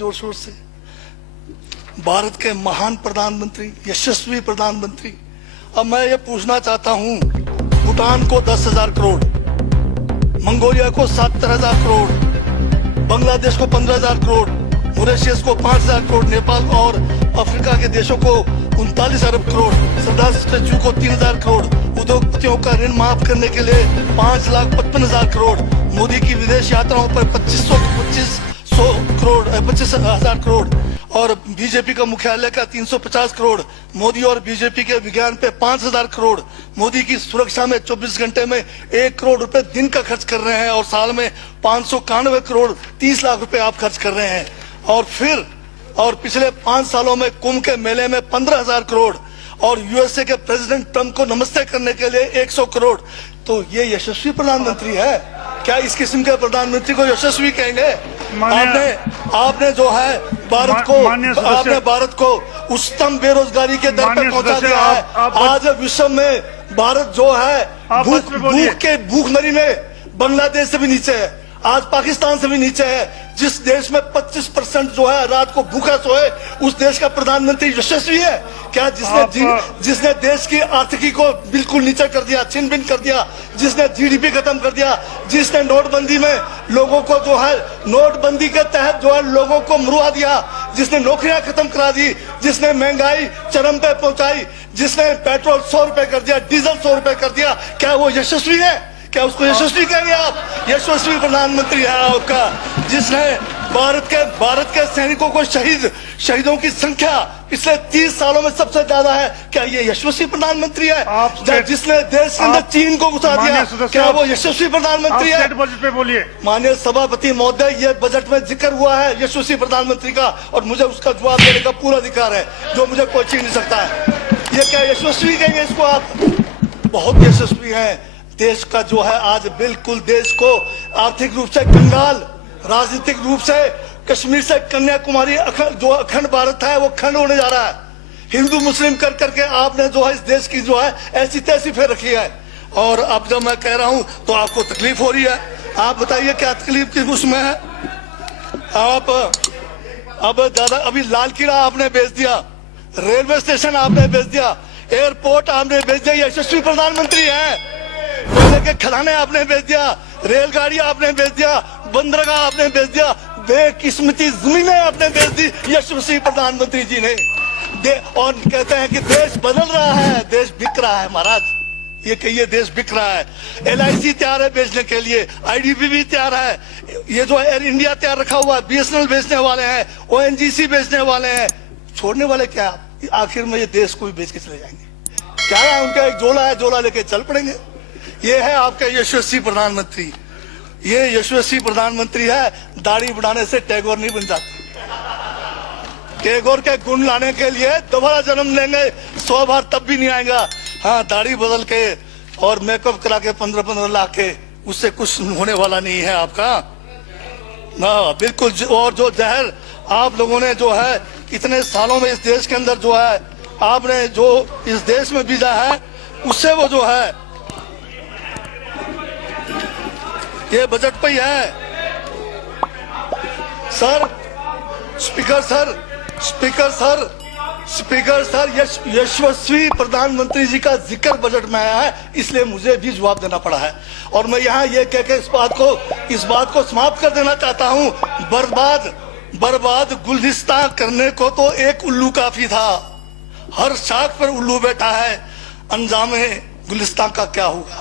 जोर शोर से। भारत के महान प्रधानमंत्री, यशस्वी प्रधानमंत्री। अब मैं ये पूछना चाहता हूं, भूटान को 10,000 करोड़, मंगोलिया को 70,000 करोड़, बांग्लादेश को 15,000 करोड़, मॉरिशस को 5,000 करोड़, नेपाल और अफ्रीका के देशों को 39 अरब करोड़, सरदार स्टैचू को 3,000 करोड़, उद्योगपतियों का ऋण माफ करने के लिए 5,55,000 करोड़, मोदी की विदेश यात्राओं पर 25,000 करोड़ और बीजेपी का मुख्यालय का 350 करोड़, मोदी और बीजेपी के विज्ञान पे 5,000 करोड़, मोदी की सुरक्षा में 24 घंटे में 1 करोड़ रुपए दिन का खर्च कर रहे हैं और साल में 591 करोड़ 30 लाख रुपए आप खर्च कर रहे हैं। और पिछले 5 सालों में कुंभ के मेले में 15,000 करोड़ और यूएसए के प्रेसिडेंट ट्रंप को नमस्ते करने के लिए 100 करोड़। तो ये यशस्वी प्रधानमंत्री है क्या? इस किस्म के प्रधानमंत्री को यशस्वी कहेंगे? आपने जो है भारत को उच्चतम बेरोजगारी के दर पर पहुंचा दिया है। आज विश्व में भारत जो है भूखमरी में बांग्लादेश से भी नीचे है, आज पाकिस्तान से भी नीचे है। जिस देश में 25% जो है रात को भूखा सोए, उस देश का प्रधानमंत्री यशस्वी है क्या? जिसने देश की आर्थिकी को बिल्कुल नीचे कर दिया, छिन भिन कर दिया, जिसने जीडीपी खत्म कर दिया, जिसने नोटबंदी में लोगों को जो है नोटबंदी के तहत जो है लोगों को मरवा दिया, जिसने नौकरियां खत्म करा दी, जिसने महंगाई चरम पे पहुंचाई, जिसने पेट्रोल 100 रुपए कर दिया, डीजल 100 रुपए कर दिया, क्या वो यशस्वी है? क्या उसको यशस्वी कहेंगे आप? यशस्वी प्रधानमंत्री है आपका, जिसने भारत के सैनिकों को शहीदों की संख्या पिछले 30 सालों में सबसे ज्यादा है। क्या ये यशस्वी प्रधानमंत्री है? जिसने देश के अंदर चीन को घुसा दिया, क्या वो यशस्वी प्रधानमंत्री है? बजट पे बोलिए। माननीय सभापति महोदय, ये बजट में जिक्र हुआ है यशस्वी प्रधानमंत्री का और मुझे उसका जवाब देने का पूरा अधिकार है, जो मुझे कोई छीन नहीं सकता है। ये क्या यशस्वी कहेंगे इसको आप? बहुत यशस्वी है। देश का जो है आज बिल्कुल देश को आर्थिक रूप से कंगाल, राजनीतिक रूप से कश्मीर से कन्याकुमारी जो अखंड भारत है वो खंड होने जा रहा है। हिंदू मुस्लिम कर करके आपने जो है इस देश की जो है ऐसी तैसी फेर रखी है। और अब जब मैं कह रहा हूं तो आपको तकलीफ हो रही है। आप बताइए क्या तकलीफ किस उसमें है? आप अब ज्यादा अभी लाल किला आपने बेच दिया, रेलवे स्टेशन आपने बेच दिया, एयरपोर्ट आपने बेच दिया, यशस्वी प्रधानमंत्री है। के खजाने आपने बेच दिया, रेलगाड़ी आपने बेच दिया, बंदरगाह आपने बेच दिया, बेकिस्मती जमीनें आपने बेच दी यशस्वी प्रधानमंत्री जी ने। और कहते हैं कि देश बदल रहा है, देश बिक रहा है। महाराज ये कहिए देश बिक रहा है। LIC तैयार है बेचने के लिए, IDB भी तैयार है, ये जो एयर इंडिया तैयार रखा हुआ है, BSNL बेचने वाले हैं, ONGC बेचने वाले हैं। छोड़ने वाले क्या? आखिर में ये देश को भी बेच के चले जाएंगे। क्या है उनका एक झोला है, झोला लेके चल पड़ेंगे। ये है आपका यशस्वी प्रधानमंत्री। ये यशस्वी प्रधानमंत्री है। दाढ़ी बढ़ाने से टैगोर नहीं बन जाते। टैगोर के गुण लाने के लिए दोबारा जन्म लेंगे 100 बार तब भी नहीं आएगा। हाँ, दाढ़ी बदल के और मेकअप करा के 15-15 लाख के, उससे कुछ होने वाला नहीं है आपका। हाँ बिल्कुल। और जो जहर आप लोगों ने जो है इतने सालों में इस देश के अंदर जो है आपने जो इस देश में बीजा है, उससे वो जो है ये बजट पे ही है। सर स्पीकर सर यशस्वी प्रधानमंत्री जी का जिक्र बजट में आया है, इसलिए मुझे भी जवाब देना पड़ा है। और मैं यहाँ ये कह के इस बात को समाप्त कर देना चाहता हूँ। बर्बाद गुलदस्ता करने को तो एक उल्लू काफी था, हर शाख पर उल्लू बैठा है, अंजामे गुलिस्तान का क्या होगा?